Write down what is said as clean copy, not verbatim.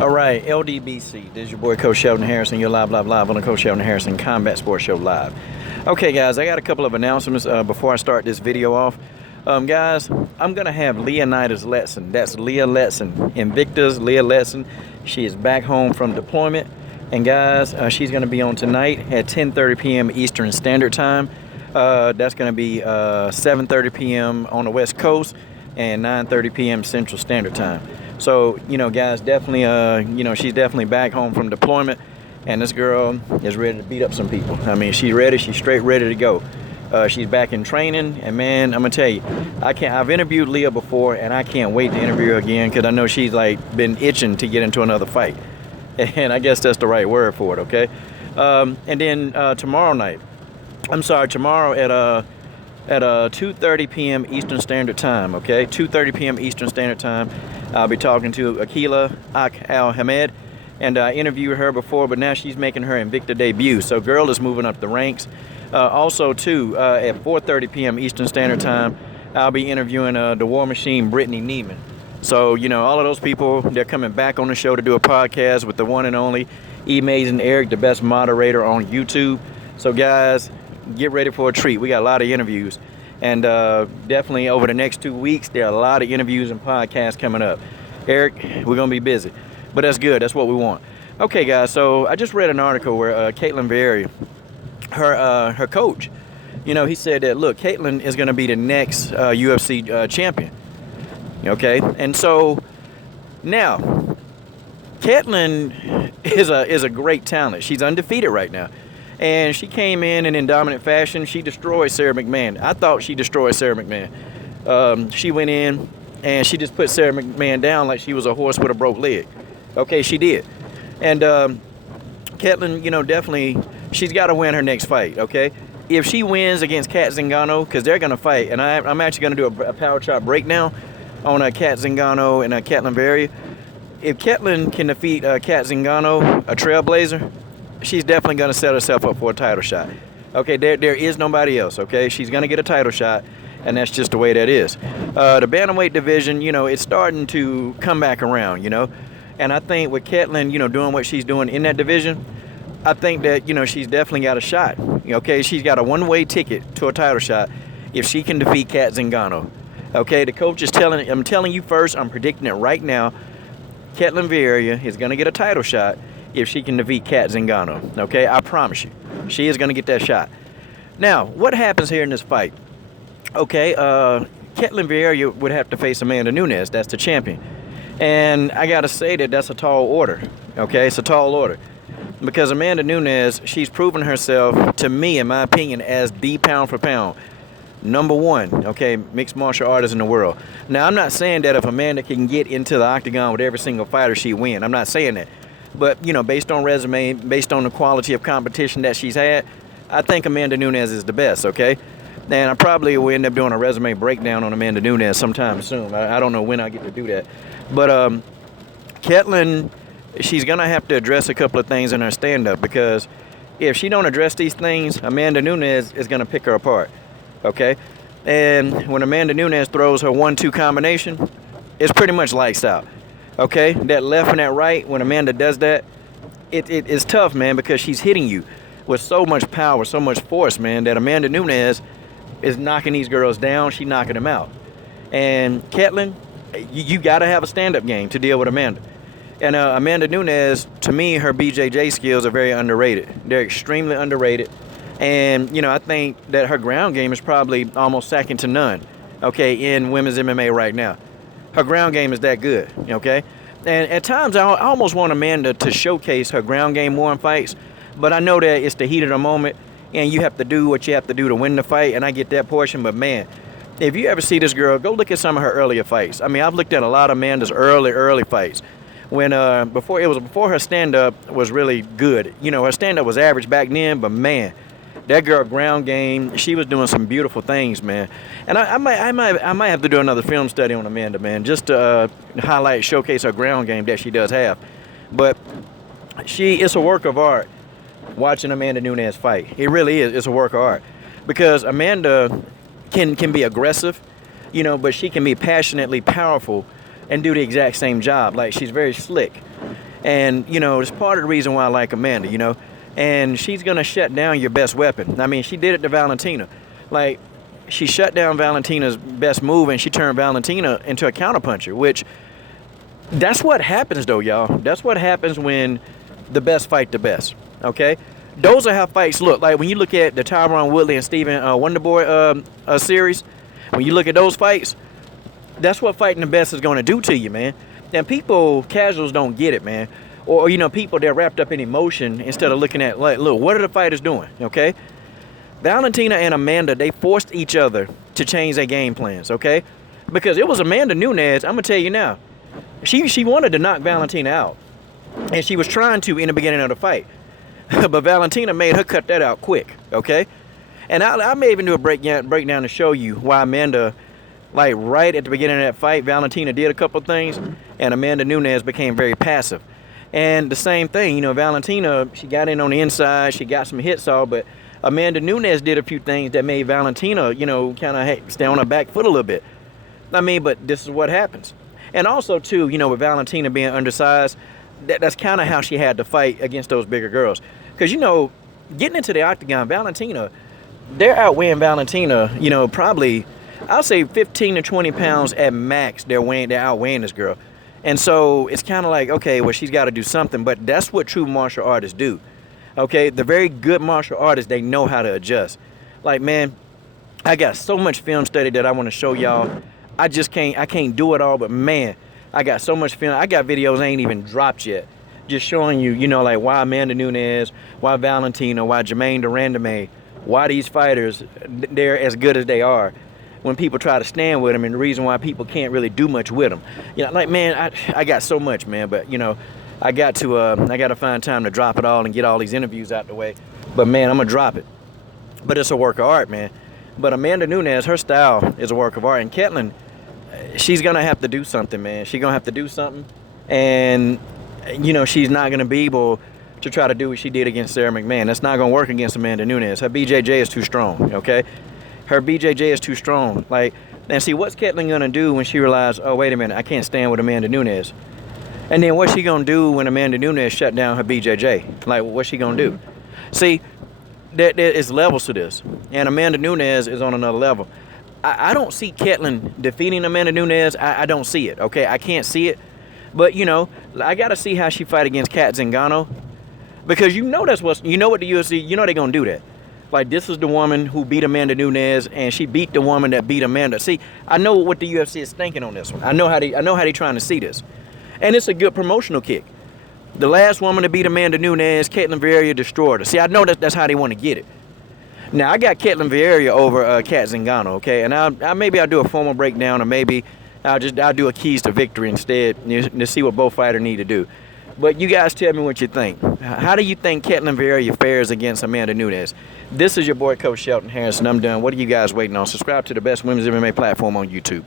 All right, LDBC. This is your boy Coach Sheldon Harrison. You're live on the Coach Sheldon Harrison Combat Sports Show live. Okay, guys, I got a couple of announcements before I start this video off. Guys, I'm gonna have Leonidas Letson. That's Leah Letson, Invictus Leah Letson. She is back home from deployment, and guys, she's gonna be on tonight at 10:30 p.m. Eastern Standard Time. That's gonna be 7:30 p.m. on the West Coast and 9:30 p.m. Central Standard Time. So, guys, definitely, she's definitely back home from deployment, and this girl is ready to beat up some people. I mean, she's ready. She's straight ready to go. She's back in training, and man, I'm gonna tell you, I've interviewed Leah before, and I can't wait to interview her again because I know she's been itching to get into another fight, and I guess that's the right word for it. Okay, and then tomorrow at 2:30 p.m. Eastern Standard Time, okay? 2:30 p.m. Eastern Standard Time, I'll be talking to Akila Al-Hamed, and I interviewed her before, but now she's making her Invicta debut. So girl is moving up the ranks. Also, too, at 4:30 p.m. Eastern Standard Time, I'll be interviewing the War Machine, Brittany Neiman. So, all of those people, they're coming back on the show to do a podcast with the one and only Amazing Eric, the best moderator on YouTube. So, guys, get ready for a treat. We got a lot of interviews, and definitely over the next 2 weeks there are a lot of interviews and podcasts coming up. Eric, we're gonna be busy, but that's good. That's what we want. Okay, guys, so I just read an article where Ketlen Viera, her coach, he said that, look, Ketlen is gonna be the next UFC champion. Okay, and so now Ketlen is a great talent. She's undefeated right now. And she came in dominant fashion. She destroyed Sarah McMahon. I thought she destroyed Sarah McMahon. She went in and she just put Sarah McMahon down like she was a horse with a broke leg. Okay, she did. And Ketlen, definitely, she's got to win her next fight, okay? If she wins against Kat Zingano, because they're going to fight, and I'm actually going to do a power chop breakdown on Kat Zingano and Ketlen Viera. If Ketlen can defeat Kat Zingano, a trailblazer, she's definitely going to set herself up for a title shot. Okay, there is nobody else, okay? She's going to get a title shot, and that's just the way that is. The bantamweight division, it's starting to come back around, And I think with Ketlen, doing what she's doing in that division, I think that, she's definitely got a shot. Okay, she's got a one-way ticket to a title shot if she can defeat Kat Zingano. Okay, the coach is I'm telling you first, I'm predicting it right now, Ketlen Viera is going to get a title shot if she can defeat Kat Zingano. Okay, I promise you, she is going to get that shot. Now, what happens here in this fight? Okay, Ketlen Viera would have to face Amanda Nunes. That's the champion. And I got to say that's a tall order. Okay, it's a tall order. Because Amanda Nunes, she's proven herself, to me, in my opinion, as the pound for pound number one, okay, mixed martial artist in the world. Now, I'm not saying that if Amanda can get into the octagon with every single fighter, she win. I'm not saying that. But, based on resume, based on the quality of competition that she's had, I think Amanda Nunes is the best, okay? And I probably will end up doing a resume breakdown on Amanda Nunes sometime soon. I don't know when I get to do that. But Ketlen, she's going to have to address a couple of things in her stand-up, because if she don't address these things, Amanda Nunes is going to pick her apart, okay? And when Amanda Nunes throws her 1-2 combination, it's pretty much lights out. Okay, that left and that right, when Amanda does that, it's tough, man, because she's hitting you with so much power, so much force, man, that Amanda Nunes is knocking these girls down. She's knocking them out. And Ketlen, you got to have a stand-up game to deal with Amanda. And Amanda Nunes, to me, her BJJ skills are very underrated. They're extremely underrated. And, I think that her ground game is probably almost second to none, okay, in women's MMA right now. Her ground game is that good, okay? And at times, I almost want Amanda to showcase her ground game more in fights, but I know that it's the heat of the moment, and you have to do what you have to do to win the fight, and I get that portion. But, man, if you ever see this girl, go look at some of her earlier fights. I mean, I've looked at a lot of Amanda's early fights. When before her stand-up was really good. Her stand-up was average back then, but, man, that girl ground game, she was doing some beautiful things, man. And I might have to do another film study on Amanda, man, just to showcase her ground game that she does have. But it's a work of art watching Amanda Nunes fight. It really is. It's a work of art, because Amanda can be aggressive, but she can be passionately powerful and do the exact same job. Like, she's very slick. And, you know, it's part of the reason why I like Amanda, you know. And she's going to shut down your best weapon. I mean, she did it to Valentina. Like, she shut down Valentina's best move, and she turned Valentina into a counterpuncher, which that's what happens, though, y'all. That's what happens when the best fight the best, okay? Those are how fights look. Like, when you look at the Tyron Woodley and Stephen Wonderboy series, when you look at those fights, that's what fighting the best is going to do to you, man. And people, casuals, don't get it, man. Or, you know, people, they're wrapped up in emotion instead of looking at, like, look, what are the fighters doing, okay? Valentina and Amanda, they forced each other to change their game plans, okay? Because it was Amanda Nunes, I'm going to tell you now. She wanted to knock Valentina out. And she was trying to in the beginning of the fight. But Valentina made her cut that out quick, okay? And I may even do a breakdown to show you why Amanda, like right at the beginning of that fight, Valentina did a couple things, and Amanda Nunes became very passive. And the same thing, you know, Valentina, she got in on the inside, she got some hits off, but Amanda Nunes did a few things that made Valentina, you know, kind of stay on her back foot a little bit. I mean, but this is what happens. And also, too, you know, with Valentina being undersized, that's kind of how she had to fight against those bigger girls. Because, you know, getting into the octagon, Valentina, they're outweighing Valentina, you know, probably, I'll say 15 to 20 pounds at max, they're outweighing this girl. And so it's kind of like, okay, well, she's got to do something. But that's what true martial artists do. Okay, the very good martial artists, they know how to adjust. Like, man, I got so much film study that I want to show y'all. I can't do it all, but man, I got so much film. I got videos I ain't even dropped yet, just showing you, you know, like why Amanda Nunes, why Valentina, why Jermaine Durandame, why these fighters, they're as good as they are when people try to stand with them, and the reason why people can't really do much with them. You know, like, man, I got so much, man, but, you know, I got to find time to drop it all and get all these interviews out the way. But, man, I'm going to drop it. But it's a work of art, man. But Amanda Nunes, her style is a work of art. And Ketlen, she's going to have to do something, man. She's going to have to do something. And, you know, she's not going to be able to try to do what she did against Sarah McMahon. That's not going to work against Amanda Nunes. Her BJJ is too strong, okay? Her BJJ is too strong. Like, and see, what's Ketlen going to do when she realizes, oh, wait a minute, I can't stand with Amanda Nunes? And then what's she going to do when Amanda Nunes shut down her BJJ? Like, what's she going to do? See, there is levels to this. And Amanda Nunes is on another level. I don't see Ketlen defeating Amanda Nunes. I don't see it, okay? I can't see it. But, you know, I got to see how she fight against Kat Zingano. Because you know what the UFC, you know they're going to do that. Like, this is the woman who beat Amanda Nunes, and she beat the woman that beat Amanda. See, I know what the UFC is thinking on this one. I know how they trying to see this. And it's a good promotional kick. The last woman to beat Amanda Nunes, Ketlen Viera, destroyed her. See, I know that's how they want to get it. Now, I got Ketlen Viera over Kat Zingano, okay? And maybe I'll do a formal breakdown, or maybe I'll do a keys to victory instead, to see what both fighters need to do. But you guys tell me what you think. How do you think Ketlen Viera fares against Amanda Nunes? This is your boy, Coach Shelton Harris, and I'm done. What are you guys waiting on? Subscribe to the best women's MMA platform on YouTube.